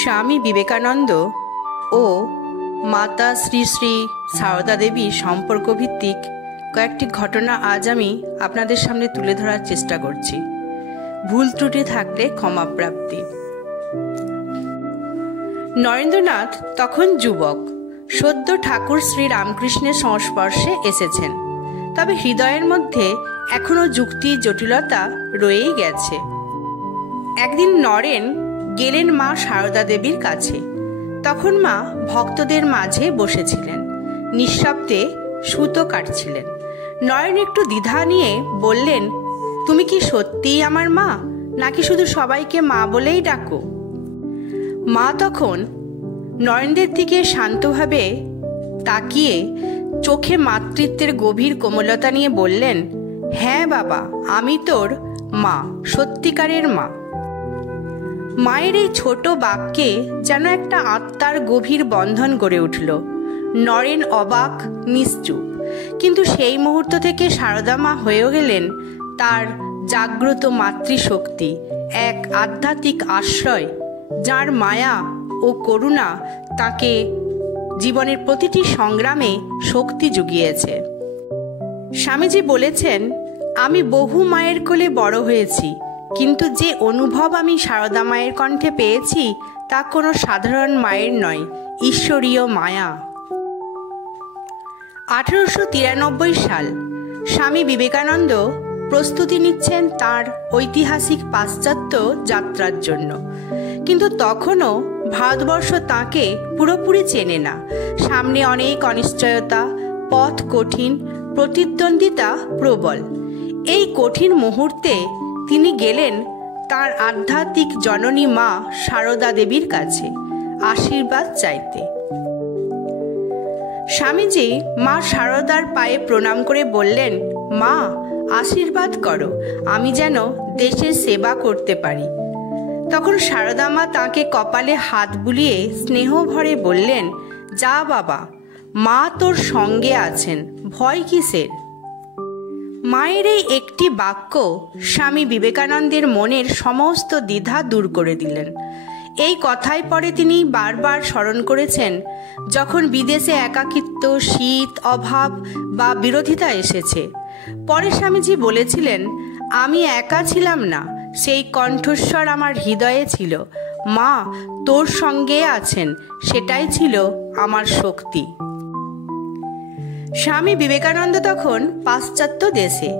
স্বামী বিবেকানন্দ ও মাতা শ্রী শ্রী সারদা দেবীর সম্পর্ক ভিত্তিক কয়েকটি ঘটনা আজ আমি আপনাদের সামনে তুলে ধরার চেষ্টা করছি। ভুল ত্রুটি থাকলে ক্ষমাপ্রাপ্তি। নরেন্দ্রনাথ তখন যুবক, সদ্য ঠাকুর শ্রী রামকৃষ্ণের সংস্পর্শে এসেছেন, তবে হৃদয়ের মধ্যে এখনো যুক্তির জটিলতা রয়েই গেছে। একদিন নরেন গেলেন মা সারদা দেবীর কাছে। তখন মা ভক্তদের মাঝে বসেছিলেন, নিঃশব্দে সুতো কাটছিলেন। নরেন একটু দ্বিধা নিয়ে বললেন, তুমি কি সত্যিই আমার মা, নাকি শুধু সবাইকে মা বলেই ডাকো? মা তখন নরেনদের দিকে শান্তভাবে তাকিয়ে চোখে মাতৃত্বের গভীর কোমলতা নিয়ে বললেন, হ্যাঁ বাবা, আমি তোর মা, সত্যিকারের মা। মায়ের এই ছোট বাক্যে যেন একটা আত্মার গভীর বন্ধন গড়ে উঠল। নরেন অবাক, নিশ্চুপ, কিন্তু সেই মুহূর্ত থেকে সারদা মা হয়েও গেলেন তার জাগ্রত মাতৃশক্তি, এক আধ্যাত্মিক আশ্রয়, যার মায়া ও করুণা তাকে জীবনের প্রতিটি সংগ্রামে শক্তি জুগিয়েছে। স্বামীজি বলেছেন, আমি বহু মায়ের কোলে বড় হয়েছি, কিন্তু যে অনুভব আমি সারদা মায়ের কণ্ঠে পেয়েছি তা কোনো সাধারণ মায়ের নয়, ঈশ্বরীয় মায়া। 1893 সাল। স্বামী বিবেকানন্দ প্রস্তুতি নিচ্ছেন তার ঐতিহাসিক পাশ্চাত্য যাত্রার জন্য, কিন্তু তখনও ভারতবর্ষ তাঁকে পুরোপুরি চেনে না। সামনে অনেক অনিশ্চয়তা, পথ কঠিন, প্রতিদ্বন্দ্বিতা প্রবল। এই কঠিন মুহূর্তে তিনি গেলেন তার আধ্যাত্মিক জননী মা সারদা দেবীর কাছে আশীর্বাদ চাইতে। স্বামীজি মা সারদার পায়ে প্রণাম করে বললেন, মা, আশীর্বাদ করো, আমি যেন দেশের সেবা করতে পারি। তখন সারদা মা তাঁকে কপালে হাত বুলিয়ে স্নেহ ভরে বললেন, যা বাবা, মা তোর সঙ্গে আছেন, ভয় কিসের? মায়ের এই একটি বাক্য স্বামী বিবেকানন্দের মনের সমস্ত দ্বিধা দূর করে দিলেন। এই কথায় পরে তিনি বারবার স্মরণ করেছেন, যখন বিদেশে একাকিত্ব, শীত, অভাব বা বিরোধিতা এসেছে। পরে স্বামীজি বলেছিলেন, আমি একা ছিলাম না, সেই কণ্ঠস্বর আমার হৃদয়ে ছিল, মা তোর সঙ্গে আছেন, সেটাই ছিল আমার শক্তি। স্বামী বিবেকানন্দ তখন পাশ্চাত্য দেশে,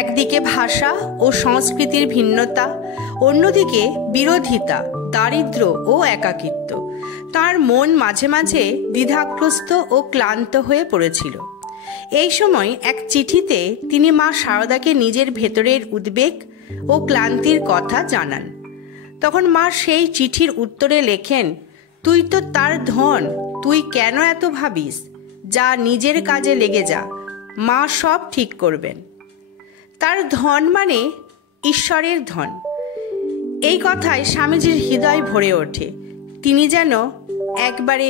একদিকে ভাষা ও সংস্কৃতির ভিন্নতা, অন্যদিকে বিরোধিতা, দারিদ্র্য ও একাকিত্ব। তার মন মাঝে মাঝে দ্বিধাগ্রস্ত ও ক্লান্ত হয়ে পড়েছিল। এই সময় এক চিঠিতে তিনি মা সারদাকে নিজের ভেতরের উদ্বেগ ও ক্লান্তির কথা জানান। তখন মা সেই চিঠির উত্তরে লেখেন, তুই তো তার ধন, তুই কেন এত ভাবিস? যা, নিজের কাজে লেগে যা, মা সব ঠিক করবেন। তার ধন মানে ঈশ্বরের ধন। এই কথায় স্বামীজির হৃদয় ভরে ওঠে। তিনি যেন একবারে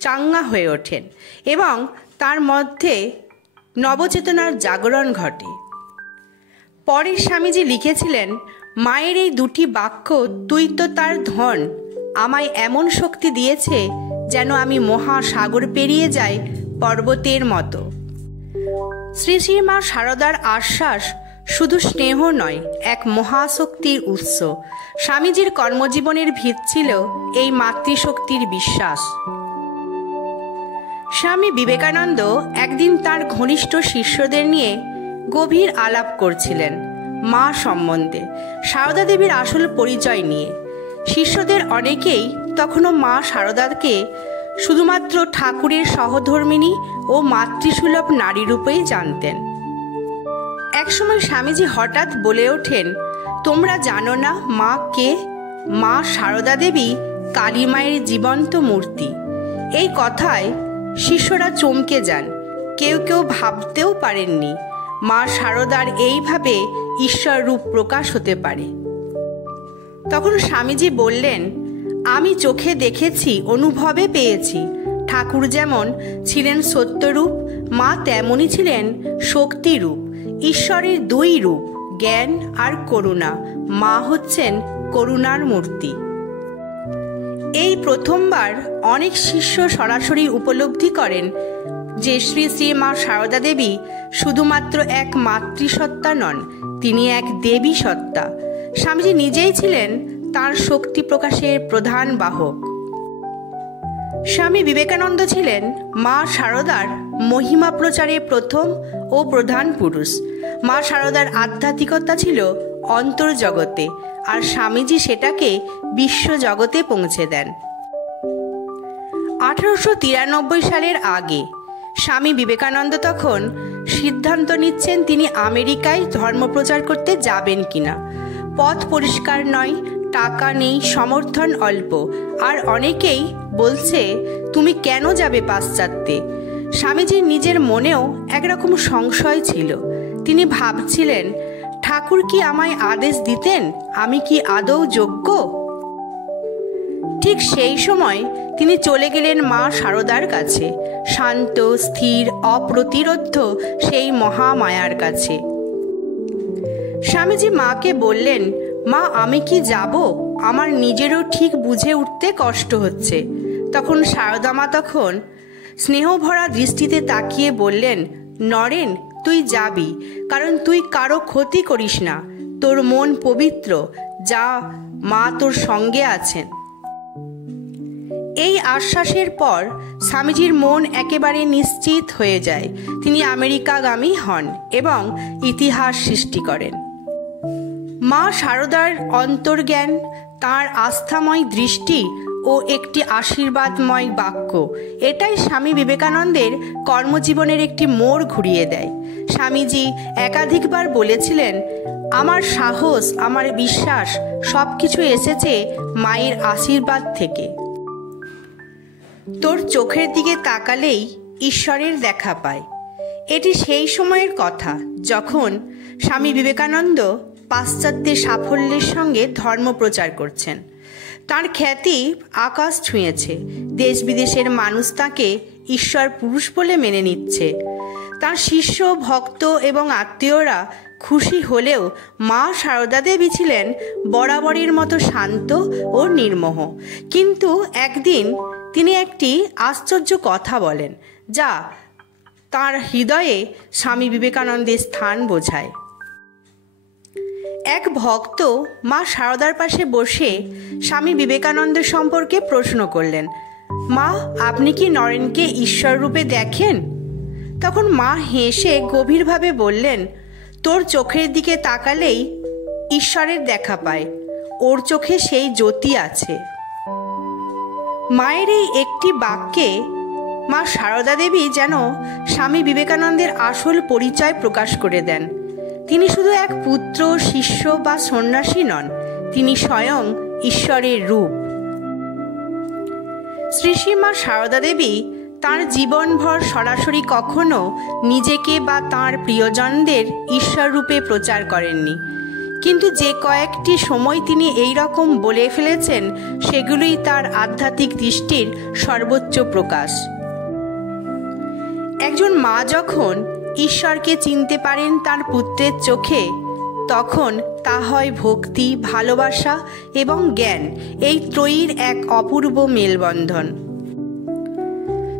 চাঙ্গা হয়ে ওঠেন এবং তার মধ্যে নবচেতনার জাগরণ ঘটে। পরে স্বামীজি লিখেছিলেন, মায়ের এই দুটি বাক্য, তুই তো তার ধন, আমায় এমন শক্তি দিয়েছে যেন আমি মহাসাগর পেরিয়ে যাই পর্বতের মতো। শ্রী শ্রী মা সারদার আশ্বাস শুধু স্নেহ নয়, এক মহাশক্তির উৎস। স্বামীজির কর্মজীবনের ভিত ছিল এই মাতৃশক্তির বিশ্বাস। স্বামী বিবেকানন্দ একদিন তার ঘনিষ্ঠ শিষ্যদের নিয়ে গভীর আলাপ করছিলেন মা সম্বন্ধে, সারদা দেবীর আসল পরিচয় নিয়ে। শিষ্যদের অনেকেই তখনও মা সারদাকে শুধুমাত্র ঠাকুরের সহধর্মিণী ও মাতৃসুলভ নারী রূপেই জানতেন। একসময় স্বামীজি হঠাৎ বলে ওঠেন, তোমরা জানো না মা কে? মা সারদা দেবী কালী মায়ের জীবন্ত মূর্তি। এই কথায় শিষ্যরা চমকে যান। কেউ কেউ ভাবতেও পারেননি মা সারদার এইভাবে ঈশ্বর রূপ প্রকাশ হতে পারে। তখন স্বামীজি বললেন, আমি চোখে দেখেছি, অনুভবে পেয়েছি। ঠাকুর যেমন ছিলেন সত্যরূপ, মা তেমনই ছিলেন শক্তিরূপ। ঈশ্বরের দুই রূপ, জ্ঞান আর করুণা। মা হচ্ছেন করুণার মূর্তি। এই প্রথমবার অনেক শিষ্য সরাসরি উপলব্ধি করেন যে শ্রী শ্রী মা সারদা দেবী শুধুমাত্র এক মাতৃসত্তা নন, তিনি এক দেবী সত্তা। স্বামীজি নিজেই ছিলেন তাঁর শক্তি প্রকাশের প্রধান বাহক। স্বামী বিবেকানন্দ ছিলেন মা সারদার মহিমা প্রচারে প্রথম ও প্রধান পুরুষ। মা সারদার আধ্যাত্মিকতা ছিল অন্তর্জগতে, আর স্বামীজি সেটাকে বিশ্বজগতে পৌঁছে দেন। 1893 সালের আগে স্বামী বিবেকানন্দ তখন সিদ্ধান্ত নিচ্ছেন তিনি আমেরিকায় ধর্মপ্রচার করতে যাবেন কিনা। পথ পরিষ্কার নয়, টাকা নেই, সমর্থন অল্প, আর অনেকেই বলছে তুমি কেন যাবে পাশ্চাত্যে। স্বামীজির নিজের মনেও একরকম সংশয় ছিল। তিনি ভাবছিলেন, ঠাকুর কি আমায় আদেশ দিতেন, আমি কি আদৌ যোগ্য? ঠিক সেই সময় তিনি চলে গেলেন মা সারদার কাছে, শান্ত, স্থির, অপ্রতিরোধ্য সেই মহামায়ার কাছে। স্বামীজি মাকে বললেন, মা আমি কি যাব? আমার নিজেরও ঠিক বুঝে উঠতে কষ্ট হচ্ছে। তখন সারদা মা তখন স্নেহভরা দৃষ্টিতে তাকিয়ে বললেন, নরেন তুই যাবি, কারণ তুই কারো ক্ষতি করিস না, তোর মন পবিত্র, যা, মা তোর সঙ্গে আছেন। এই আশ্বাসের পর স্বামীজির মন একেবারে নিশ্চিত হয়ে যায়। তিনি আমেরিকাগামী হন এবং ইতিহাস সৃষ্টি করেন। মা সারদার অন্তর্জ্ঞান, তাঁর আস্থাময় দৃষ্টি ও একটি আশীর্বাদময় বাক্য, এটাই স্বামী বিবেকানন্দের কর্মজীবনের একটি মোড় ঘুরিয়ে দেয়। স্বামীজি একাধিকবার বলেছিলেন, আমার সাহস, আমার বিশ্বাস সব কিছু এসেছে মায়ের আশীর্বাদ থেকে। তোর চোখের দিকে তাকালেই ঈশ্বরের দেখা পায়। এটি সেই সময়ের কথা যখন স্বামী বিবেকানন্দ পাশ্চাত্যের সাফল্যের সঙ্গে ধর্ম প্রচার করছেন। তাঁর খ্যাতি আকাশ ছুঁয়েছে, দেশ বিদেশের মানুষ তাঁকে ঈশ্বর পুরুষ বলে মেনে নিচ্ছে। তাঁর শিষ্য, ভক্ত এবং আত্মীয়রা খুশি হলেও মা সারদা দেবী ছিলেন বরাবরের মতো শান্ত ও নির্মোহ। কিন্তু একদিন তিনি একটি আশ্চর্য কথা বলেন, যা তাঁর হৃদয়ে স্বামী বিবেকানন্দের স্থান বোঝায়। এক ভক্ত মা সারদার পাশে বসে স্বামী বিবেকানন্দ সম্পর্কে প্রশ্ন করলেন, মা আপনি কি নরেনকে ঈশ্বর রূপে দেখেন? তখন মা হেসে গভীরভাবে বললেন, তোর চোখের দিকে তাকালেই ঈশ্বরের দেখা পায়, ওর চোখে সেই জ্যোতি আছে। মায়ের এই একটি বাক্যে মা সারদা দেবী যেন স্বামী বিবেকানন্দের আসল পরিচয় প্রকাশ করে দেন। তিনি শুধু এক পুত্র, শিষ্য বা সন্ন্যাসী নন, তিনি স্বয়ং ঈশ্বরের রূপ। শ্রী শ্রী মা সারদা দেবী তাঁর জীবনভর সরাসরি কখনো নিজেকে বা তাঁর প্রিয়জনদের ঈশ্বর রূপে প্রচার করেননি, কিন্তু যে কয়েকটি সময় তিনি এই রকম বলে ফেলেছেন সেগুলোই তার আধ্যাত্মিক দৃষ্টির সর্বোচ্চ প্রকাশ। একজন মা যখন ঈশ্বরকে চিনতে পারেন তার পুত্রের চোখে, তখন তা হয় ভক্তি, ভালোবাসা এবং জ্ঞান, এই ত্রয়ীর এক অপূর্ব মেলবন্ধন।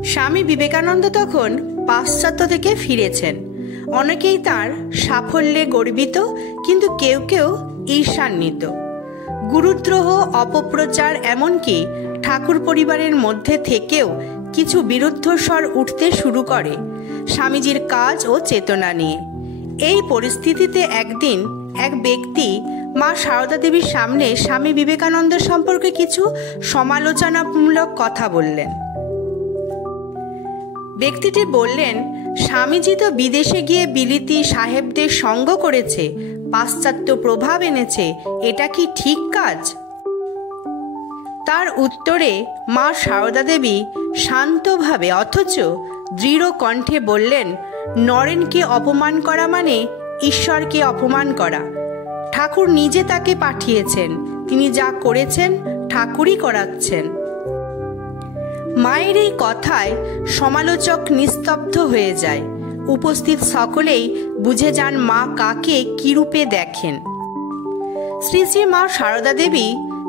স্বামী বিবেকানন্দ তখন পাশ্চাত্য থেকে ফিরেছেন। অনেকেই তাঁর সাফল্যে গর্বিত, কিন্তু কেউ কেউ ঈর্ষান্বিত। গুরুদ্রোহ, অপপ্রচার, এমনকি ঠাকুর পরিবারের মধ্যে থেকেও কিছু বিরুদ্ধস্বর উঠতে শুরু করে স্বামীজির কাজ ও চেতনা নিয়ে। এই পরিস্থিতিতে একদিন এক ব্যক্তি মা সারদা দেবীর সামনে স্বামী বিবেকানন্দ সম্পর্কে কিছু সমালোচনামূলক কথা বললেন। ব্যক্তিটি বললেন, স্বামীজি তো বিদেশে গিয়ে বিলিতি সাহেবদের সঙ্গ করেছে, পাশ্চাত্য প্রভাব এনেছে, এটা কি ঠিক কাজ? তার উত্তরে মা সারদা দেবী শান্তভাবে অথচ দৃঢ় কণ্ঠে বললেন, নরেনকে অপমান করা মানে ঈশ্বরকে অপমান করা। ঠাকুর নিজে তাকে পাঠিয়েছেন, তিনি যা করেছেন ঠাকুরই করাচ্ছেন। মায়ের এই কথায় সমালোচক নিস্তব্ধ হয়ে যায়। উপস্থিত সকলেই বুঝে যান মা কাকে কি রূপে দেখেন। শ্রী শ্রী মা সারদা দেবী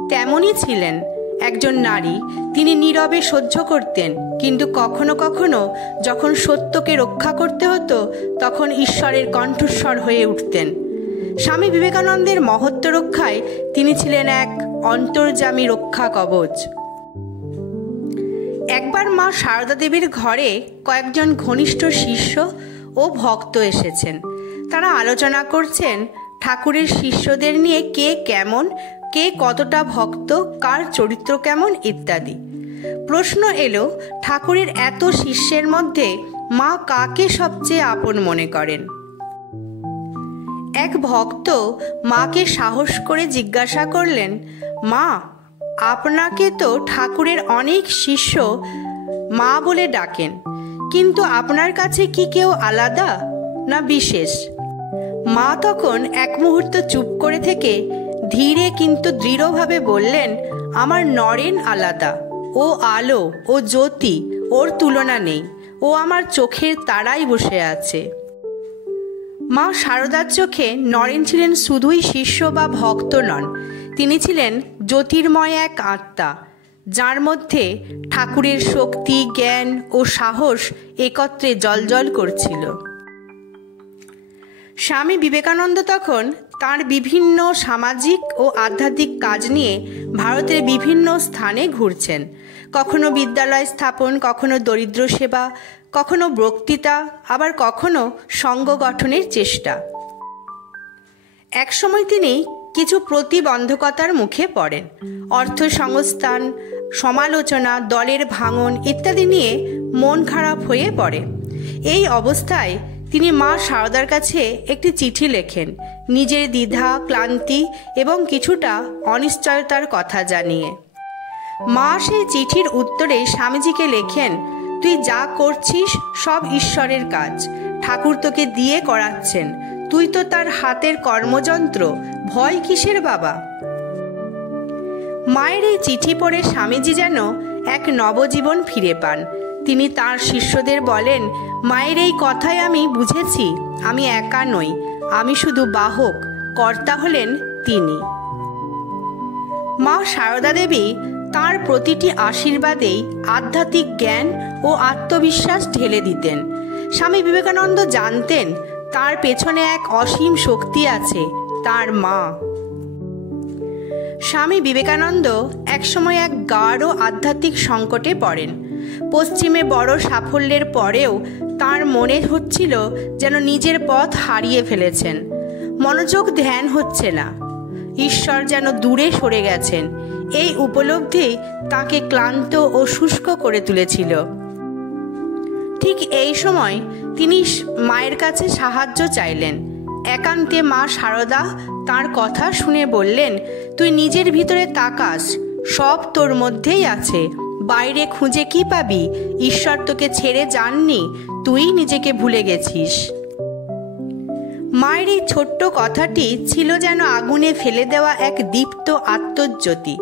তেমনই ছিলেন, একজন নারী, তিনি নীরবে সহ্য করতেন, কিন্তু কখনো কখনো যখন সত্যকে রক্ষা করতে হতো তখন ঈশ্বরের কণ্ঠস্বর হয়ে উঠতেন। স্বামী বিবেকানন্দের মহত্ব রক্ষায় তিনি ছিলেন এক অন্তর্যামী রক্ষা কবচ। একবার মা সারদা দেবীর ঘরে কয়েকজন ঘনিষ্ঠ শিষ্য ও ভক্ত এসেছেন। তারা আলোচনা করছেন ঠাকুরের শিষ্যদের নিয়ে কে কেমন, কে কতটা ভক্ত, কার চরিত্র কেমন ইত্যাদি। প্রশ্ন এলো, ঠাকুরের এত শিষ্যের মধ্যে মা কাকে সবচেয়ে আপন মনে করেন? এক ভক্ত মাকে সাহস করে জিজ্ঞাসা করলেন, মা, আপনাকে তো ঠাকুরের অনেক শিষ্য মা বলে ডাকেন, কিন্তু আপনার কাছে কি কেউ আলাদা না বিশেষ? মা তখন এক মুহূর্ত চুপ করে থেকে ধীরে কিন্তু দৃঢ়ভাবে বললেন, আমার নরেন আলাদা, ও আলো, ও জ্যোতি, ওর তুলনা নেই, ও আমার চোখের তারাই বসে আছে। মা সারদার চোখে নরেন ছিলেন শুধুই শিষ্য বা ভক্ত নন, তিনি ছিলেন জ্যোতির্ময় এক আত্মা, যার মধ্যে ঠাকুরের শক্তি, জ্ঞান ও সাহস একত্রে জ্বলজ্বল করছিল। স্বামী বিবেকানন্দ তখন তাঁর বিভিন্ন সামাজিক ও আধ্যাত্মিক কাজ নিয়ে ভারতের বিভিন্ন স্থানে ঘুরছেন। কখনো বিদ্যালয় স্থাপন, কখনো দরিদ্র সেবা, কখনো বক্তৃতা, আবার কখনো সংঘ গঠনের চেষ্টা। একসময় তিনি কিছু প্রতিবন্ধকতার মুখে পড়েন। অর্থ সংস্থান, সমালোচনা, দলের ভাঙন ইত্যাদি নিয়ে মন খারাপ হয়ে পড়ে। এই অবস্থায় তিনি মা সারদার কাছে একটি চিঠি লেখেন, নিজের দ্বিধা, ক্লান্তি এবং কিছুটা অনিশ্চয়তার কথা জানিয়ে। মা সেই চিঠির উত্তরে স্বামীজিকে লেখেন, তুই যা করছিস সব ঈশ্বরের কাজ, ঠাকুর তোকে দিয়ে করাচ্ছেন, তুই তো তার হাতের কর্মযন্ত্র, ভয় কিসের বাবা? মায়ের এই চিঠি পড়ে স্বামীজি যেন এক নবজীবন ফিরে পান। তিনি তার শিষ্যদের বলেন, মায়ের এই কথায় আমি বুঝেছি আমি একা নই, আমি শুধু বাহক, কর্তা হলেন তিনি। মা সারদা দেবী তাঁর প্রতিটি আশীর্বাদেই আধ্যাত্মিক জ্ঞান ও আত্মবিশ্বাস ঢেলে দিতেন। স্বামী বিবেকানন্দ জানতেন তার পেছনে এক অসীম শক্তি আছে, তার মা। স্বামী বিবেকানন্দ একসময় এক গাঢ় আধ্যাত্মিক সংকটে পড়েন। পশ্চিমে বড় সাফল্যের পরেও তার মনে হচ্ছিল যেন নিজের পথ হারিয়ে ফেলেছেন। মনোযোগ ধ্যান হচ্ছে না, ঈশ্বর যেন দূরে সরে গেছেন। এই উপলব্ধি তাকে ক্লান্ত ও শুষ্ক করে তুলেছিল। ঠিক এই সময় তিনি মায়ের কাছে সাহায্য চাইলেন। একান্তে মা সারদা তার কথা শুনে বললেন, তুই নিজের ভিতরে তাকাস, সব তোর মধ্যেই আছে, বাইরে খুঁজে কি পাবি? ঈশ্বর তোকে ছেড়ে যাননি, তুই নিজেকে ভুলে গেছিস। মায়ের এই ছোট্ট কথাটি ছিল যেন আগুনে ফেলে দেওয়া এক দীপ্ত আত্মজ্যোতি।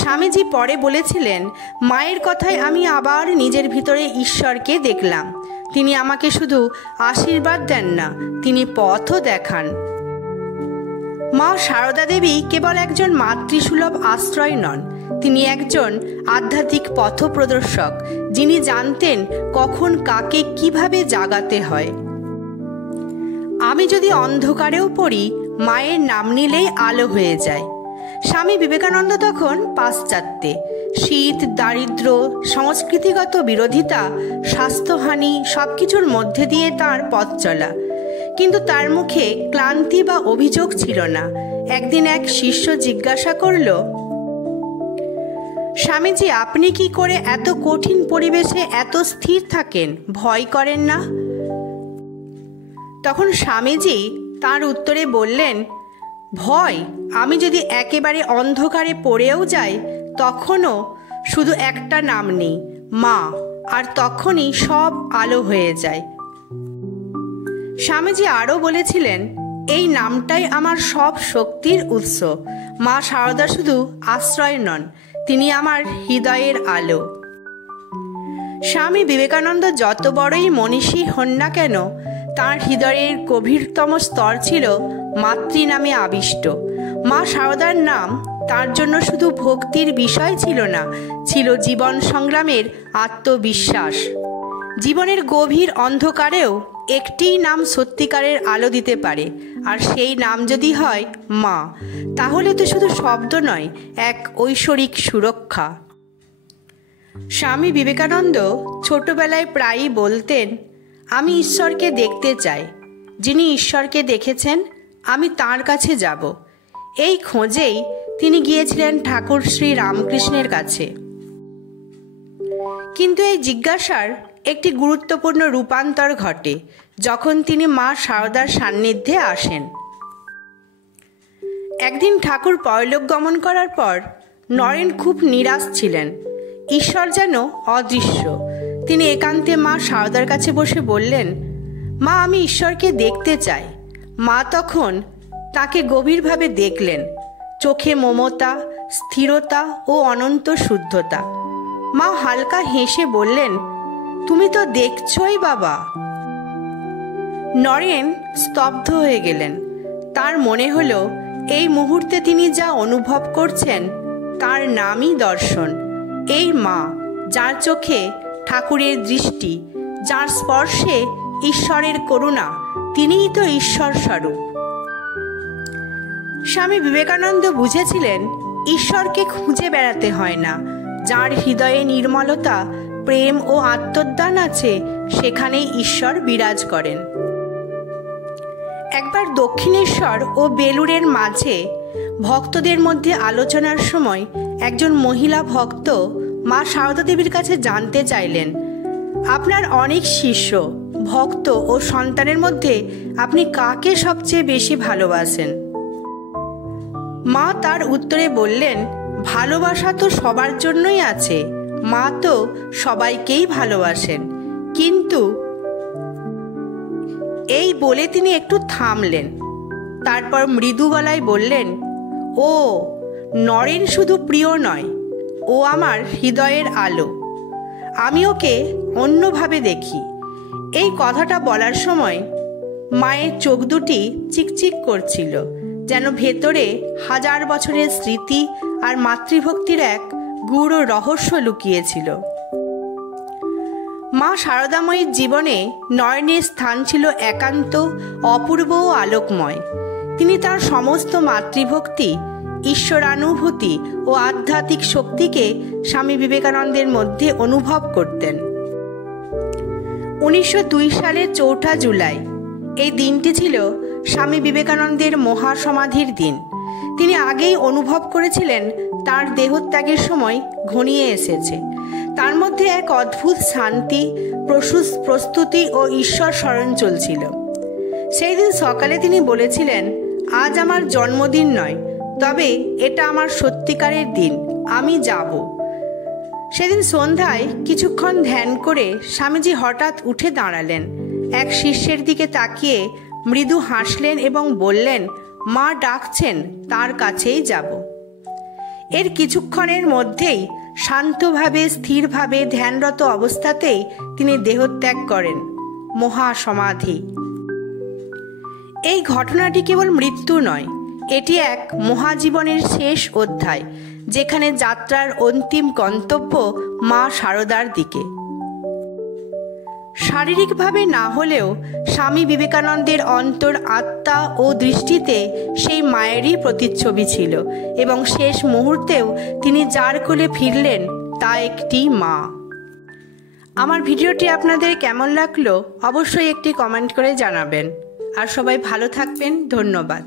স্বামীজি পরে বলেছিলেন, মায়ের কথায় আমি আবার নিজের ভিতরে ঈশ্বরকে দেখলাম। তিনি আমাকে শুধু আশীর্বাদ দেন না, তিনি পথও দেখান। মা সারদা দেবী কেবল একজন মাতৃসুলভ আশ্রয় নন, তিনি একজন আধ্যাত্মিক পথপ্রদর্শক, যিনি জানতেন কখন কাকে কিভাবে জাগাতে হয়। আমি যদি অন্ধকারেও পড়ি, মায়ের নাম নিলেই আলো হয়ে যায়। স্বামী বিবেকানন্দ তখন পাশ্চাত্যে। শীত, দারিদ্র, সংস্কৃতিগত বিরোধিতা, স্বাস্থ্যহানি সবকিছুর মধ্যে দিয়ে তার পথ চলা, কিন্তু তার মুখে ক্লান্তি বা অভিযোগ ছিল না। একদিন এক শিষ্য জিজ্ঞাসা করল, স্বামীজি, আপনি কি করে এত কঠিন পরিবেশে এত স্থির থাকেন, ভয় করেন না? তখন স্বামীজি তার উত্তরে বললেন, ভয়? আমি যদি একেবারে অন্ধকারে পড়েও যাই, তখনও শুধু একটা নাম নেই, মা, আর তখনই সব আলো হয়ে যায়। স্বামীজি আরও বলেছিলেন, এই নামটাই আমার সব শক্তির উৎস। মা সারদা শুধু আশ্রয় নন, তিনি আমার হৃদয়ের আলো। স্বামী বিবেকানন্দ যত বড়ই মনীষী হন না কেন, তাঁর হৃদয়ের গভীরতম স্তর ছিল মাতৃ নামে আবিষ্ট। মা সারদার নাম তার জন্য শুধু ভক্তির বিষয় ছিল না, ছিল জীবন সংগ্রামের আত্মবিশ্বাস। জীবনের গভীর অন্ধকারেও একটিই নাম সত্যিকারের আলো দিতে পারে, আর সেই নাম যদি হয় মা, তাহলে তো শুধু শব্দ নয়, এক ঐশ্বরিক সুরক্ষা। স্বামী বিবেকানন্দ ছোটবেলায় প্রায়ই বলতেন, আমি ঈশ্বরকে দেখতে চাই, যিনি ঈশ্বরকে দেখেছেন আমি তাঁর কাছে যাব। এই খোঁজেই তিনি গিয়েছিলেন ঠাকুর শ্রী রামকৃষ্ণের কাছে। কিন্তু এই জিজ্ঞাসার একটি গুরুত্বপূর্ণ রূপান্তর ঘটে যখন তিনি মা শারদার সান্নিধ্যে আসেন। একদিন ঠাকুর পরলোক গমন করার পর নরেন খুব নিরাশ ছিলেন। ঈশ্বর যেন অদৃশ্য। তিনি একান্তে মা শারদার কাছে বসে বললেন, মা, আমি ঈশ্বরকে দেখতে চাই। মা তখন তাকে গভীরভাবে দেখলেন, চোখে মমতা, স্থিরতা ও অনন্ত শুদ্ধতা। মা হালকা হেসে বললেন, তুমি তো দেখছই বাবা। নরেন স্তব্ধ হয়ে গেলেন। তার মনে হলো এই মুহূর্তে তিনি যা অনুভব করছেন তার নামই দর্শন। এই মা, যার চোখে ঠাকুরের দৃষ্টি, যার স্পর্শে ঈশ্বরের করুণা, তিনিই তো ঈশ্বর স্বরূপ। স্বামী বিবেকানন্দ বুঝেছিলেন ঈশ্বরকে খুঁজে বেড়াতে হয় না। যার হৃদয়ে নির্মলতা, প্রেম ও আত্মোদ্যান আছে, সেখানেই ঈশ্বর বিরাজ করেন। একবার দক্ষিণেশ্বর ও বেলুড়ের মাঝে ভক্তদের মধ্যে আলোচনার সময় একজন মহিলা ভক্ত মা শারদা দেবীর কাছে জানতে চাইলেন, আপনার অনেক শিষ্য, ভক্ত ও সন্তানের মধ্যে আপনি কাকে সবচেয়ে বেশি ভালোবাসেন? মা তার উত্তরে বললেন, ভালোবাসা তো সবার জন্যই আছে, মা তো সবাইকেই ভালোবাসেন। কিন্তু এই বলে তিনি একটু থামলেন। তারপর মৃদু গলায় বললেন, ও নরেন শুধু প্রিয় নয়, ও আমার হৃদয়ের আলো। আমি ওকে অন্যভাবে দেখি। এই কথাটা বলার সময় মায়ের চোখ দুটি চিকচিক করছিল, যেন ভেতরে হাজার বছরের স্মৃতি আর মাতৃভক্তির এক গূঢ় রহস্য লুকিয়েছিল। মা শারদাময়ীর জীবনে নয়নের স্থান ছিল একান্ত, অপূর্ব ও আলোকময়। তিনি তার সমস্ত মাতৃভক্তি, ঈশ্বরানুভূতি ও আধ্যাত্মিক শক্তিকে স্বামী বিবেকানন্দের মধ্যে অনুভব করতেন। 1902 সালের 4 জুলাই এই দিনটি ছিল স্বামী বিবেকানন্দের মহাসমাধির দিন। তিনি আগেই অনুভব করেছিলেন তার দেহত্যাগের সময় ঘনিয়ে এসেছে। তার মধ্যে এক অদ্ভুত শান্তি, প্রস্তুতি ও ঈশ্বর স্মরণ চলছিল। সেই দিন সকালে তিনি বলেছিলেন, আজ আমার জন্মদিন নয়, তবে এটা আমার সত্যিকারের দিন, আমি যাব। সেদিন সন্ধ্যায় কিছুক্ষণ ধ্যান করে স্বামীজি হঠাৎ উঠে দাঁড়ালেন। এক শিষ্যের দিকে তাকিয়ে মৃদু হাসলেন এবং বললেন, মা ডাকছেন, তার কাছেই যাব। এর কিছুক্ষণের মধ্যেই শান্তভাবে, স্থিরভাবে, ধ্যানরত অবস্থাতেই তিনি দেহত্যাগ করেন। মহাসমাধি। এই ঘটনাটি কেবল মৃত্যু নয়, এটি এক মহাজীবনের শেষ অধ্যায়, যেখানে যাত্রার অন্তিম গন্তব্য মা শারদার দিকে। শারীরিকভাবে না হলেও স্বামী বিবেকানন্দের অন্তর, আত্মা ও দৃষ্টিতে সেই মায়েরই প্রতিচ্ছবি ছিল, এবং শেষ মুহূর্তেও তিনি যার কোলে ফিরলেন তা একটি মা। আমার ভিডিওটি আপনাদের কেমন লাগলো অবশ্যই একটি কমেন্ট করে জানাবেন। আর সবাই ভালো থাকবেন। ধন্যবাদ।